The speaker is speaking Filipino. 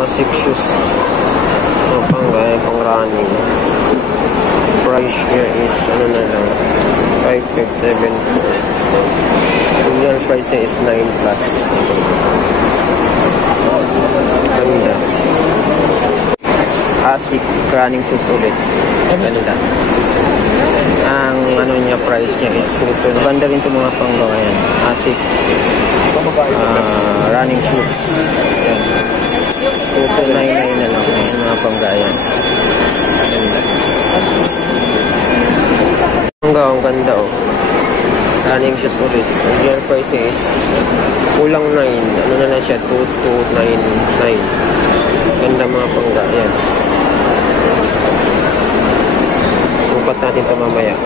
mga 6 shoes. Mga panggaya, pang running. Price niya is, ano na lang, 5,574. Real price niya is 9+. Ganda. Asic running shoes ulit. Ganda. Ang ano niya, price niya is 2,000. Banda rin itong mga panggawa yan. Asic running shoes. Yan. 2,299 na lang. Ayan mga panggayan. Ganda. Ang ganda oh. Running shoes ulit. Ang real price is kulang 9. Ano na lang siya? 2,299. Ganda mga panggayan. Sukat natin ito mamaya.